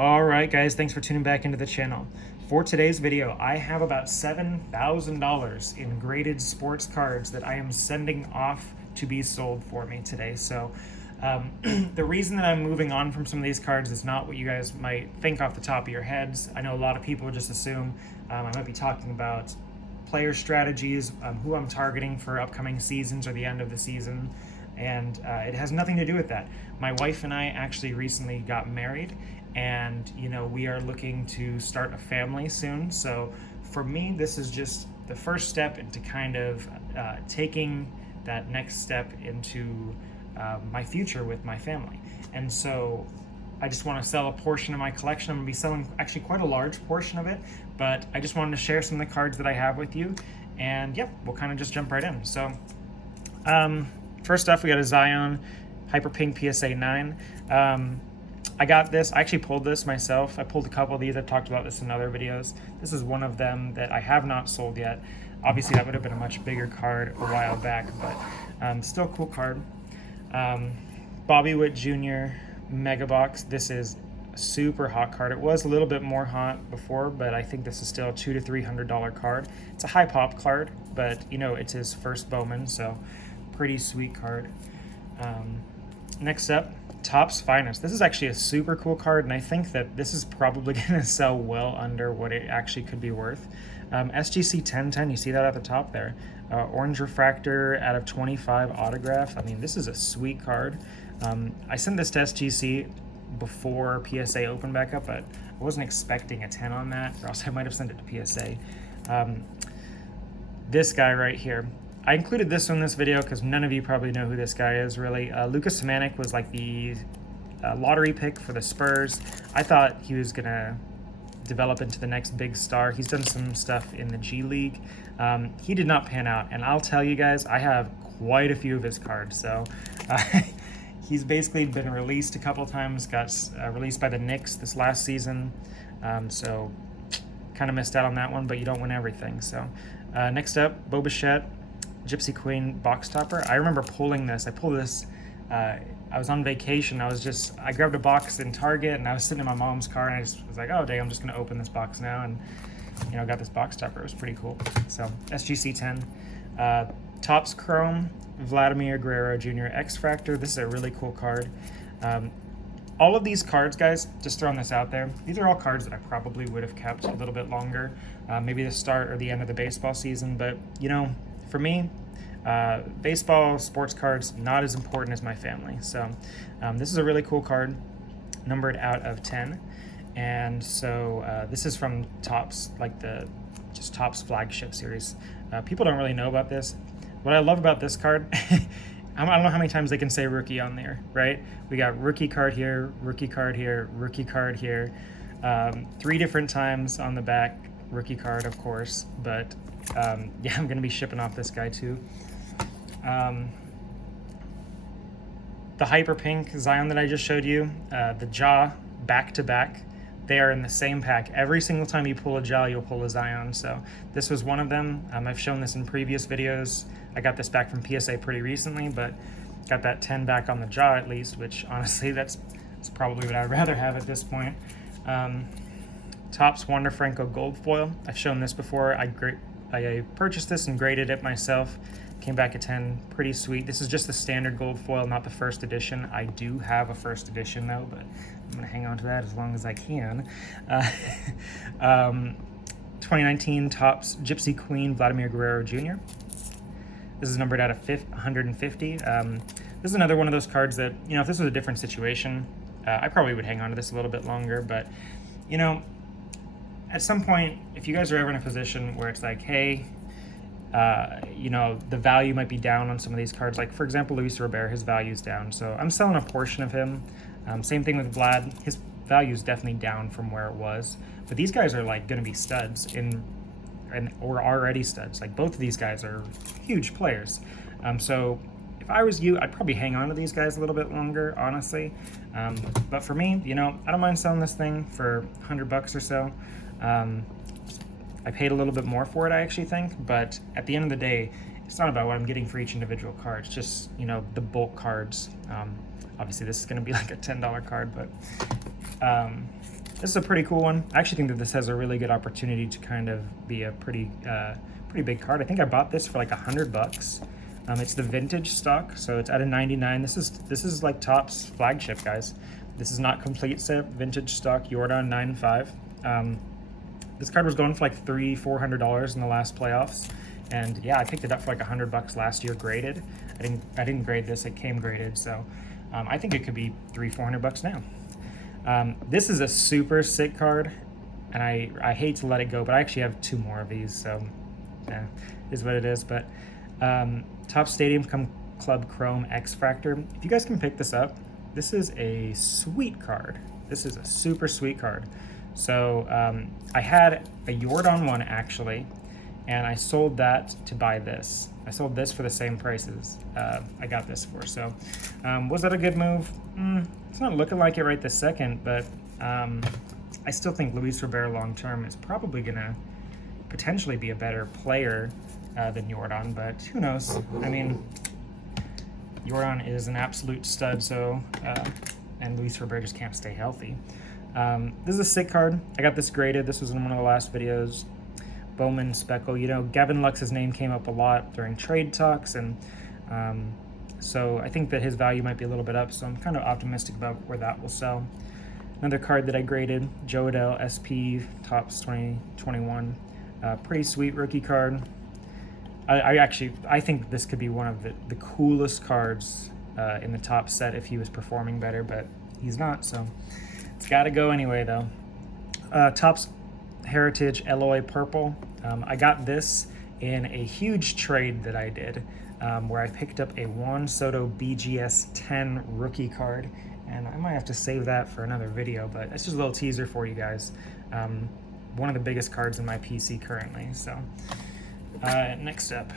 All right, guys, thanks for tuning back into the channel. For today's video, I have about $7,000 in graded sports cards that I am sending off to be sold for me today. So the reason that I'm moving on from some of these cards is not what you guys might think off the top of your heads. I know a lot of people just assume I might be talking about player strategies, who I'm targeting for upcoming seasons or the end of the season. And it has nothing to do with that. My wife and I actually recently got married, and we are looking to start a family soon. So for me, this is just the first step into kind of taking that next step into my future with my family. And so I just want to sell a portion of my collection. I'm going to be selling actually quite a large portion of it, but I just wanted to share some of the cards that I have with you. And yep, we'll kind of just jump right in. So first off, we got a Zion Hyper Pink PSA 9. I got this. I actually pulled this myself. I pulled a couple of these. I've talked about this in other videos. This is one of them that I have not sold yet. Obviously, that would have been a much bigger card a while back, but still a cool card. Bobby Witt Jr. Mega Box. This is a super hot card. It was a little bit more hot before, but I think this is still a $200 to $300 card. It's a high pop card, but it's his first Bowman, so pretty sweet card. Next up, Topps Finest. This is actually a super cool card, and I think that this is probably going to sell well under what it actually could be worth. SGC 1010, you see that at the top there. Orange Refractor out of 25 autograph. I mean, this is a sweet card. I sent this to SGC before PSA opened back up, but I wasn't expecting a 10 on that, or else I might have sent it to PSA. This guy right here. I included this one in this video because none of you probably know who this guy is, really. Lucas Samanik was like the lottery pick for the Spurs. I thought he was going to develop into the next big star. He's done some stuff in the G League. He did not pan out, and I'll tell you guys, I have quite a few of his cards. So he's basically been released a couple times, got released by the Knicks this last season. So kind of missed out on that one, but you don't win everything. So next up, Bo Bichette Gypsy Queen box topper. I remember pulling this. I pulled this. I was on vacation. I grabbed a box in Target, and I was sitting in my mom's car, and I just was like, oh, dang, I'm just going to open this box now. And, got this box topper. It was pretty cool. So, SGC 10. Topps Chrome, Vladimir Guerrero Jr. X Factor. This is a really cool card. All of these cards, guys, just throwing this out there, these are all cards that I probably would have kept a little bit longer, maybe the start or the end of the baseball season. But, for me, baseball, sports cards, not as important as my family. So this is a really cool card, numbered out of 10. And so this is from Topps, like just Topps flagship series. People don't really know about this. What I love about this card, I don't know how many times they can say rookie on there, right? We got rookie card here, rookie card here, rookie card here. 3 different times on the back, rookie card, of course, but yeah, I'm going to be shipping off this guy too. The Hyper Pink Zion that I just showed you, the jaw back to back, they are in the same pack. Every single time you pull a jaw, you'll pull a Zion. So this was one of them. I've shown this in previous videos. I got this back from PSA pretty recently, but got that 10 back on the jaw at least, which honestly, that's probably what I'd rather have at this point. Topps Wander Franco Gold Foil. I've shown this before. I purchased this and graded it myself. Came back at 10. Pretty sweet. This is just the standard gold foil, not the first edition. I do have a first edition though, but I'm going to hang on to that as long as I can. 2019 Topps Gypsy Queen Vladimir Guerrero Jr. This is numbered out of 150. This is another one of those cards that, if this was a different situation, I probably would hang on to this a little bit longer, but, at some point, if you guys are ever in a position where it's like, hey, the value might be down on some of these cards, like for example, Luis Robert, his value's down. So I'm selling a portion of him. Same thing with Vlad. His value's definitely down from where it was. But these guys are like going to be studs or already studs. Like both of these guys are huge players. So if I was you, I'd probably hang on to these guys a little bit longer, honestly. But for me, I don't mind selling this thing for $100 or so. I paid a little bit more for it, I actually think, but at the end of the day, it's not about what I'm getting for each individual card. It's just, the bulk cards. Obviously, this is going to be like a $10 card, but This is a pretty cool one. I actually think that this has a really good opportunity to kind of be a pretty big card. I think I bought this for like $100. It's the vintage stock, so it's out of 99. This is like Topps flagship, guys. This is not complete set, vintage stock, Jordan 9.5. This card was going for like $400 in the last playoffs, and yeah, I picked it up for like $100 last year, graded. I didn't grade this; it came graded, so I think it could be $400 now. This is a super sick card, and I hate to let it go, but I actually have 2 more of these, so yeah, is what it is. But Topps Stadium Club Chrome X Fractor. If you guys can pick this up, this is a sweet card. This is a super sweet card. So I had a Jordan one actually, and I sold that to buy this. I sold this for the same prices I got this for. So was that a good move? It's not looking like it right this second, but I still think Luis Robert long term is probably gonna potentially be a better player than Jordan, but who knows? I mean, Jordan is an absolute stud, so and Luis Robert just can't stay healthy. This is a sick card. I got this graded. This was in one of the last videos. Bowman Speckle. You know, Gavin Lux's name came up a lot during trade talks, and so I think that his value might be a little bit up, so I'm kind of optimistic about where that will sell. Another card that I graded, Joe Adell SP Topps 2021. Pretty sweet rookie card. I think this could be one of the coolest cards in the top set if he was performing better, but he's not, so it's got to go anyway, though. Topps Heritage Eloy Purple. I got this in a huge trade that I did where I picked up a Juan Soto BGS 10 rookie card, and I might have to save that for another video, but it's just a little teaser for you guys. One of the biggest cards in my PC currently, so... next up,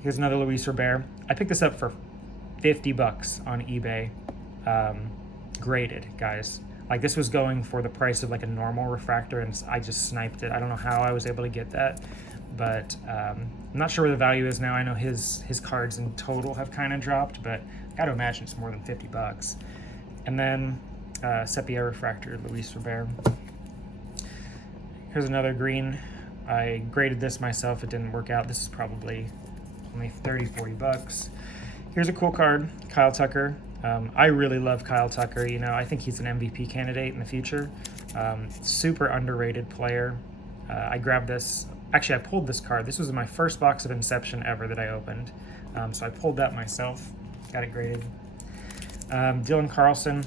here's another Luis Robert. I picked this up for $50 on eBay, graded, guys. Like, this was going for the price of like a normal refractor, and I just sniped it. I don't know how I was able to get that, but I'm not sure where the value is now. I know his cards in total have kind of dropped, but I got to imagine it's more than $50. And then Sepia refractor, Luis Robert. Here's another green. I graded this myself. It didn't work out. This is probably only $30-40. Here's a cool card, Kyle Tucker. I really love Kyle Tucker. You know, I think he's an MVP candidate in the future. Super underrated player. I grabbed this. Actually, I pulled this card. This was my first box of Inception ever that I opened. So I pulled that myself. Got it graded. Dylan Carlson.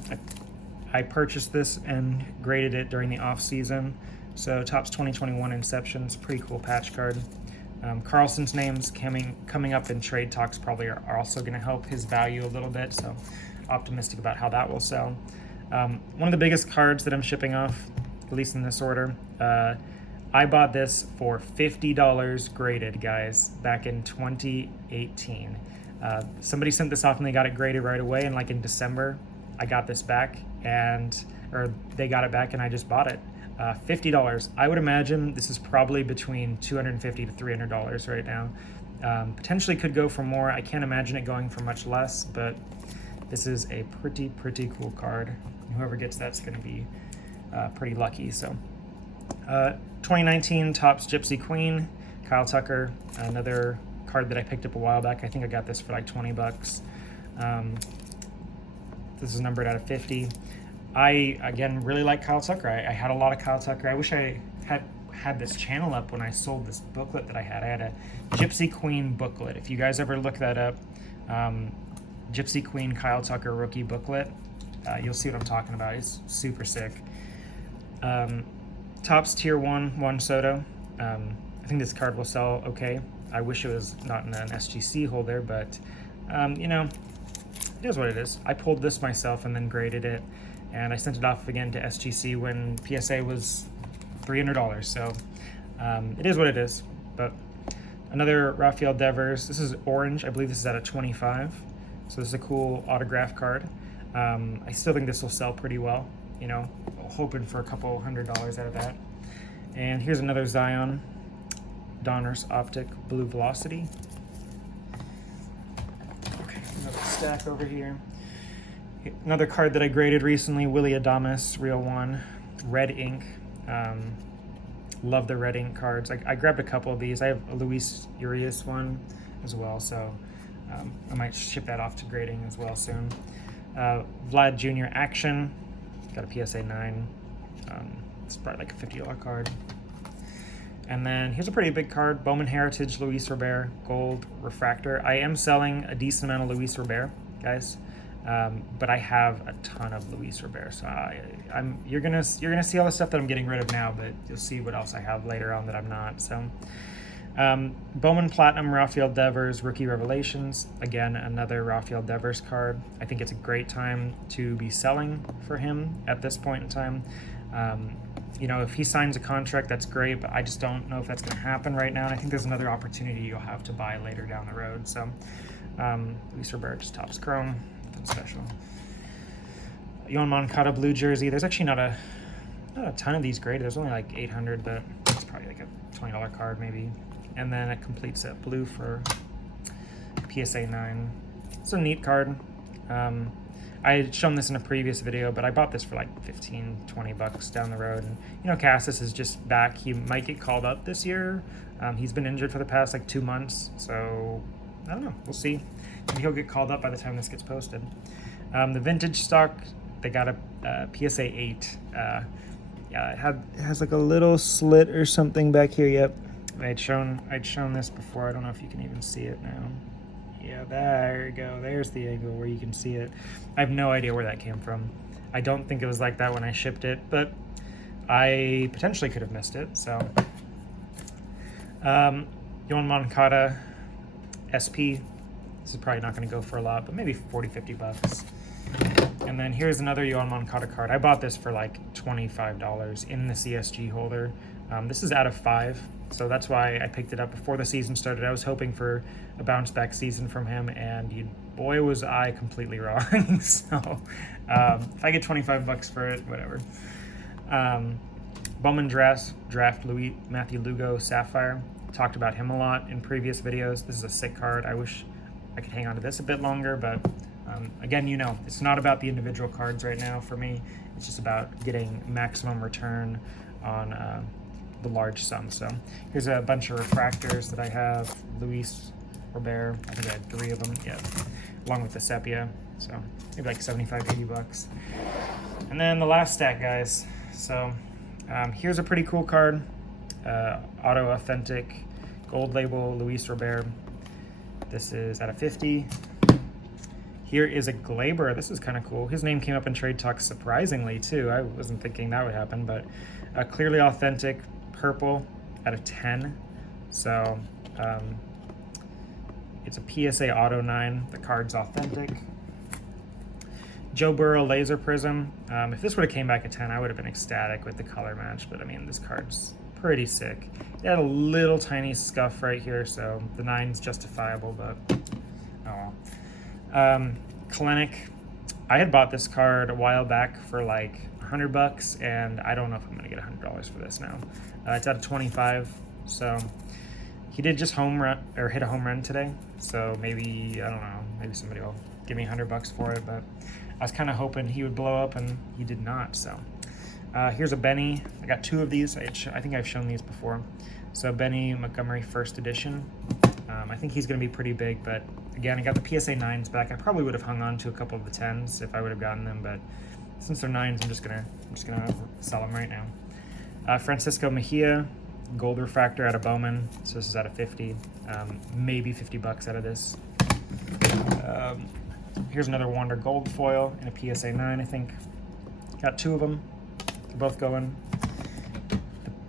I purchased this and graded it during the off season. So Topps 2021 Inception's pretty cool patch card. Carlson's name's coming up in trade talks probably are also going to help his value a little bit, so optimistic about how that will sell. One of the biggest cards that I'm shipping off, at least in this order, I bought this for $50 graded, guys, back in 2018. Somebody sent this off and they got it graded right away, and like in December, I got this back, or they got it back and I just bought it. $50. I would imagine this is probably between $250 to $300 right now. Potentially could go for more. I can't imagine it going for much less, but this is a pretty cool card. Whoever gets that's going to be pretty lucky. So 2019 Topps Gypsy Queen, Kyle Tucker, another card that I picked up a while back. I think I got this for like $20. This is numbered out of 50. I, again, really like Kyle Tucker. I had a lot of Kyle Tucker. I wish I had this channel up when I sold this booklet that I had. I had a Gypsy Queen booklet. If you guys ever look that up, Gypsy Queen Kyle Tucker rookie booklet, you'll see what I'm talking about. It's super sick. Topps Tier 1 Juan Soto. I think this card will sell okay. I wish it was not in an SGC holder, but, you know, it is what it is. I pulled this myself and then graded it, and I sent it off again to SGC when PSA was $300. So it is what it is. But another Rafael Devers. This is orange. I believe this is at a 25. So this is a cool autograph card. I still think this will sell pretty well. You know, hoping for a couple $100 out of that. And here's another Zion Donruss Optic Blue Velocity. Okay, another stack over here. Another card that I graded recently, Willy Adames, Real 1, red ink. Love the red ink cards. I grabbed a couple of these. I have a Luis Urias one as well, so I might ship that off to grading as well soon. Vlad Jr. Action, got a PSA 9. It's probably like a $50 card. And then here's a pretty big card, Bowman Heritage Luis Robert Gold Refractor. I am selling a decent amount of Luis Robert, guys, but I have a ton of Luis Robert. So you're gonna see all the stuff that I'm getting rid of now, but you'll see what else I have later on that I'm not. So Bowman Platinum Rafael Devers Rookie Revelations. Again, another Rafael Devers card. I think it's a great time to be selling for him at this point in time. You know, if he signs a contract, that's great, but I just don't know if that's going to happen right now. And I think there's another opportunity you'll have to buy later down the road. So, Luis Robert just tops chrome, nothing special. Yoan Moncada blue jersey. There's actually not a ton of these graded. There's only like 800, but it's probably like a $20 card maybe. And then a complete set blue for PSA 9. It's a neat card. I had shown this in a previous video, but I bought this for like 15, 20 bucks down the road. And, you know, Cassis is just back. He might get called up this year. He's been injured for the past like 2 months. So, I don't know. We'll see. Maybe he'll get called up by the time this gets posted. The vintage stock, they got a PSA 8. Yeah, it has like a little slit or something back here. Yep. I'd shown this before. I don't know if you can even see it now. Yeah, there you go. There's the angle where you can see it. I have no idea where that came from. I don't think it was like that when I shipped it, but I potentially could have missed it. So, Yoan Moncada SP. This is probably not going to go for a lot, but maybe 40, 50 bucks. And then here's another Yoan Moncada card. I bought this for like $25 in the CSG holder. This is out of 5. So that's why I picked it up before the season started. I was hoping for a bounce back season from him, and boy was I completely wrong. So if I get 25 bucks for it, whatever. Bowman Draft Matthew Lugo Sapphire. Talked about him a lot in previous videos. This is a sick card. I wish I could hang on to this a bit longer, but again, you know, it's not about the individual cards right now for me. It's just about getting maximum return on the large sum. So here's a bunch of refractors that I have. Luis Robert, I think I had 3 of them, yeah, along with the sepia. So maybe like 75, 80 bucks. And then the last stack, guys. So here's a pretty cool card. Auto Authentic Gold Label Luis Robert. This is out of 50. Here is a Glaber. This is kind of cool. His name came up in Trade Talks surprisingly too. I wasn't thinking that would happen, but clearly authentic purple out of 10. So it's a PSA Auto 9. The card's authentic. Joe Burrow Laser Prism. If this would have came back at 10, I would have been ecstatic with the color match, but I mean, this card's pretty sick. It had a little tiny scuff right here, so the 9's justifiable, but oh well. Kalenic. I had bought this card a while back for like $100, and I don't know if I'm gonna get $100 for this now. It's out of 25, so he did just home run or hit a home run today. So maybe, I don't know, maybe somebody will give me $100 for it, but I was kind of hoping he would blow up, and he did not. So here's a Benny. I got 2 of these. I think I've shown these before. So Benny Montgomery first edition. I think he's going to be pretty big, but again, I got the PSA 9s back. I probably would have hung on to a couple of the 10s if I would have gotten them, but since they're 9s, I'm just gonna sell them right now. Francisco Mejia, gold refractor out of Bowman. So this is out of 50. Maybe 50 bucks out of this. Here's another Wander gold foil in a PSA 9, I think. Got 2 of them. They're both going. The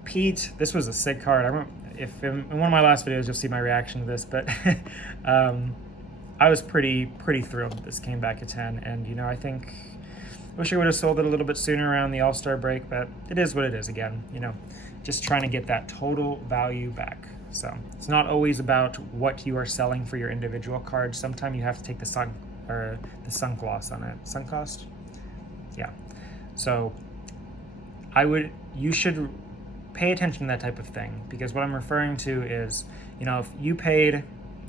Pete, this was a sick card. I remember, if in one of my last videos you'll see my reaction to this, but I was pretty thrilled that this came back at 10, and you know, I wish I would have sold it a little bit sooner around the All-Star break, but it is what it is. Again, you know, just trying to get that total value back. So it's not always about what you are selling for your individual cards. Sometimes you have to take the sunk loss on it. Sunk cost? Yeah. So you should pay attention to that type of thing, because what I'm referring to is, you know, if you paid,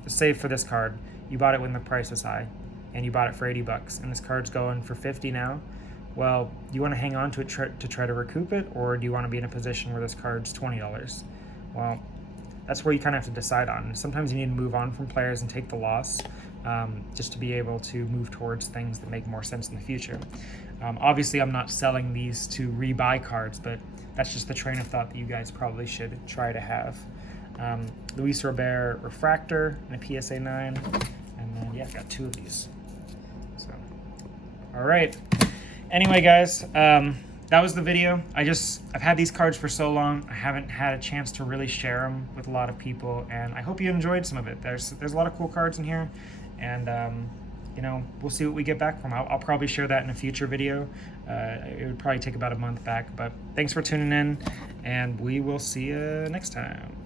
say for this card, you bought it when the price was high and you bought it for $80 and this card's going for 50 now, Well, do you want to hang on to it to try to recoup it, or do you want to be in a position where this card's $20? Well, that's where you kind of have to decide on. Sometimes you need to move on from players and take the loss, just to be able to move towards things that make more sense in the future. Obviously, I'm not selling these to rebuy cards, but that's just the train of thought that you guys probably should try to have. Luis Robert Refractor and a PSA 9, and then yeah, I've got 2 of these. So, all right. Anyway, guys, that was the video. I've had these cards for so long. I haven't had a chance to really share them with a lot of people, and I hope you enjoyed some of it. There's a lot of cool cards in here, and you know, we'll see what we get back from. I'll probably share that in a future video. It would probably take about a month back, but thanks for tuning in, and we will see you next time.